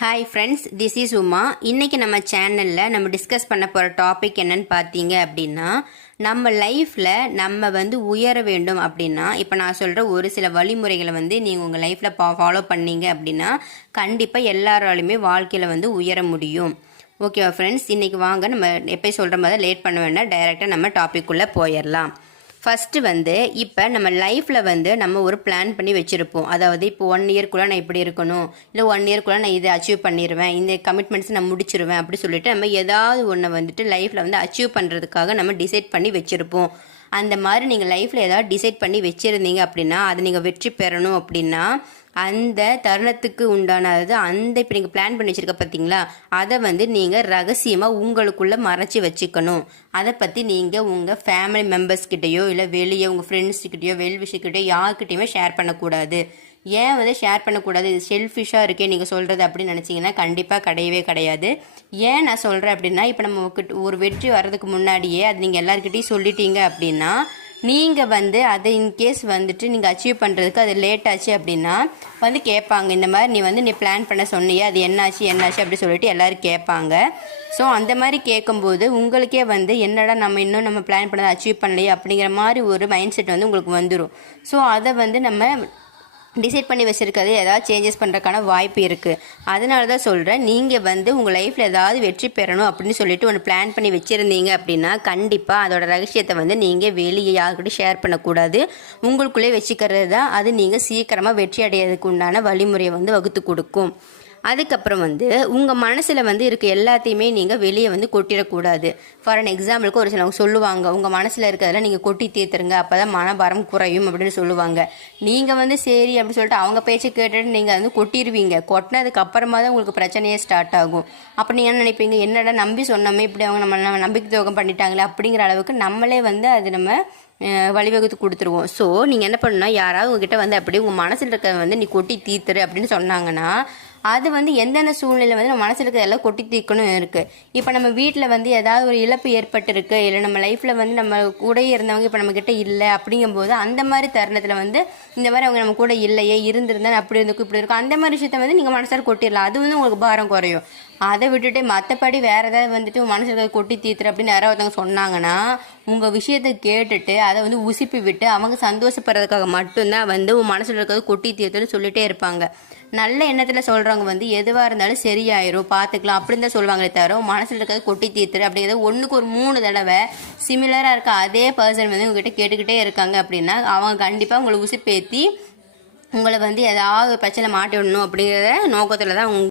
Hi friends, this is Uma. இன்றைக்கி நம்ம சேனலில் நம்ம டிஸ்கஸ் பண்ண போகிற டாபிக் என்னன்னு பார்த்தீங்க அப்படின்னா, நம்ம லைஃப்பில் நம்ம உயர வேண்டும் அப்படின்னா, இப்போ நான் சொல்கிற ஒரு சில வழிமுறைகளை நீங்கள் உங்கள் லைஃப்பில் ஃபாலோ பண்ணீங்க அப்படின்னா கண்டிப்பாக எல்லாராலுமே வாழ்க்கையில் உயர முடியும். ஓகேவா ஃப்ரெண்ட்ஸ், இன்றைக்கி வாங்க நம்ம எப்போ சொல்கிற மாதிரி லேட் பண்ண வேண்டாம், டைரெக்டாக நம்ம டாபிக்குள்ளே போயிடலாம். ஃபஸ்ட்டு இப்போ நம்ம லைஃப்பில் நம்ம ஒரு பிளான் பண்ணி வச்சுருப்போம். அதாவது இப்போ 1 இயர்க்குள்ளே நான் இப்படி இருக்கணும், இல்லை 1 இயர்க்குள்ளே நான் இதை அச்சீவ் பண்ணிடுவேன், இந்த கமிட்மெண்ட்ஸ் நான் முடிச்சிருவேன் அப்படி சொல்லிட்டு நம்ம ஏதாவது ஒன்று லைஃப்பில் அச்சீவ் பண்ணுறதுக்காக நம்ம டிசைட் பண்ணி வச்சுருப்போம். அந்த மாதிரி நீங்கள் லைஃப்பில் ஏதாவது டிசைட் பண்ணி வச்சுருந்தீங்க அப்படின்னா அதை நீங்கள் வெற்றி பெறணும் அப்படின்னா அந்த தருணத்துக்கு உண்டான அந்த இப்போ நீங்கள் பிளான் பண்ணி வச்சுருக்க பார்த்தீங்களா, அதை நீங்கள் ரகசியமாக உங்களுக்குள்ளே மறைச்சி வச்சுக்கணும். அதை பற்றி நீங்கள் உங்கள் ஃபேமிலி மெம்பர்ஸ்கிட்டையோ இல்லை வெளியே உங்கள் ஃப்ரெண்ட்ஸ்கிட்டையோ வெல்விஷர்கிட்டையோ யார்கிட்டையுமே ஷேர் பண்ணக்கூடாது. ஏன் ஷேர் பண்ணக்கூடாது, இது செல்ஃபிஷாக இருக்கே நீங்கள் சொல்கிறது அப்படின்னு நினச்சிங்கன்னா கண்டிப்பாக கிடையவே கிடையாது. ஏன் நான் சொல்கிறேன் அப்படின்னா, இப்போ நம்ம ஒரு வெற்றி வர்றதுக்கு முன்னாடியே அது நீங்கள் எல்லாருக்கிட்டையும் சொல்லிட்டீங்க அப்படின்னா நீங்கள் அதை இன்கேஸ் நீங்கள் அச்சீவ் பண்ணுறதுக்கு அது லேட் ஆச்சு அப்படின்னா கேட்பாங்க. இந்த மாதிரி நீ பிளான் பண்ண சொன்னியே, அது என்னாச்சு அப்படி சொல்லிட்டு எல்லோரும் கேட்பாங்க. ஸோ அந்த மாதிரி கேட்கும்போது உங்களுக்கே என்னடா நம்ம பிளான் பண்ணதை அச்சீவ் பண்ணலையே அப்படிங்கிற மாதிரி ஒரு மைண்ட் செட் உங்களுக்கு வந்துடும். ஸோ அதை நம்ம டிசைட் பண்ணி வச்சுருக்கிறது ஏதாவது சேஞ்சஸ் பண்ணுறதுக்கான வாய்ப்பு இருக்குது. அதனால தான் சொல்கிறேன், நீங்கள் உங்கள் லைஃப்பில் ஏதாவது வெற்றி பெறணும் அப்படின்னு சொல்லிட்டு ஒன்று பிளான் பண்ணி வச்சுருந்தீங்க அப்படின்னா கண்டிப்பாக அதோட ரகசியத்தை நீங்கள் வெளியே யாருக்கிட்டையும் ஷேர் பண்ணக்கூடாது. உங்களுக்குள்ளே வச்சுக்கிறது தான் அது நீங்கள் சீக்கிரமாக வெற்றி அடையிறதுக்கு உண்டான வழிமுறையை வகுத்து கொடுக்கும். அதுக்கப்புறம் உங்கள் மனசில் இருக்க எல்லாத்தையுமே நீங்கள் வெளியே கொட்டிடக்கூடாது. ஃபார் அன் எக்ஸாம்பிளுக்கு ஒரு சிலவங்க சொல்லுவாங்க, உங்கள் மனசில் இருக்கிறதெல்லாம் நீங்கள் கொட்டி தீர்த்துருங்க, அப்போ தான் மனபாரம் குறையும் அப்படின்னு சொல்லுவாங்க. நீங்கள் சரி அப்படின்னு சொல்லிட்டு அவங்க பேச்சை கேட்டுட்டு நீங்கள் கொட்டிடுவீங்க. கொட்டினதுக்கு அப்புறமா தான் உங்களுக்கு பிரச்சனையே ஸ்டார்ட் ஆகும். அப்போ நீங்கள் என்ன நினைப்பீங்க, என்னடா நம்பி சொன்னோமே இப்படி அவங்க நம்ம நம்பிக்கை துரோகம் பண்ணிட்டாங்களே அப்படிங்கிற அளவுக்கு நம்மளே அது நம்ம வழிவகுத்து கொடுத்துருவோம். ஸோ நீங்கள் என்ன பண்ணணும்னா, யாராவது உங்ககிட்ட அப்படி உங்கள் மனசில் இருக்க நீ கொட்டி தீர்த்துரு அப்படின்னு சொன்னாங்கன்னா அது எந்தெந்த சூழ்நிலை நம்ம மனசில் இருக்கிற எல்லாம் கொட்டி தீர்க்கணும் இருக்குது. இப்போ நம்ம வீட்டில் ஏதாவது ஒரு இழப்பு ஏற்பட்டிருக்கு, இல்லை நம்ம லைஃப்பில் நம்ம கூட இருந்தவங்க இப்போ நம்மக்கிட்ட இல்லை அப்படிங்கும்போது அந்த மாதிரி தருணத்தில் இந்த மாதிரி அவங்க நம்ம கூட இல்லையே, இருந்திருந்தால் அப்படி இருக்கும் இப்படி இருக்கும், அந்த மாதிரி விஷயத்த நீங்கள் மனசார கொட்டிடலாம். அது உங்களுக்கு பாரம் குறையும். அதை விட்டுட்டு மற்றபடி வேறு ஏதாவது மனசில் இருக்கிறத கொட்டி தீர்த்துரு அப்படின்னு யாராவது ஒருத்தவங்க சொன்னாங்கன்னா உங்கள் விஷயத்தை கேட்டுட்டு அதை உசிப்பி விட்டு அவங்க சந்தோஷப்படுறதுக்காக மட்டும்தான் உன் மனசில் இருக்கிறது கொட்டி தீர்த்துன்னு சொல்லிகிட்டே இருப்பாங்க. நல்ல எண்ணத்தில் சொல்கிறவங்க எதுவாக இருந்தாலும் சரியாயிரும், பார்த்துக்கலாம் அப்படின்னு தான் சொல்லுவாங்களே தவிர மனசில் இருக்கிறது கொட்டி தீர்த்துரு அப்படிங்கிறது ஒன்றுக்கு ஒரு 3 தடவை சிமிலராக இருக்க அதே பர்சன் உங்ககிட்ட கேட்டுக்கிட்டே இருக்காங்க அப்படின்னா அவங்க கண்டிப்பாக உங்களை உசிப்பேற்றி உங்களை ஏதாவது பிரச்சனை மாட்டி விடணும் அப்படிங்கிற நோக்கத்தில் தான்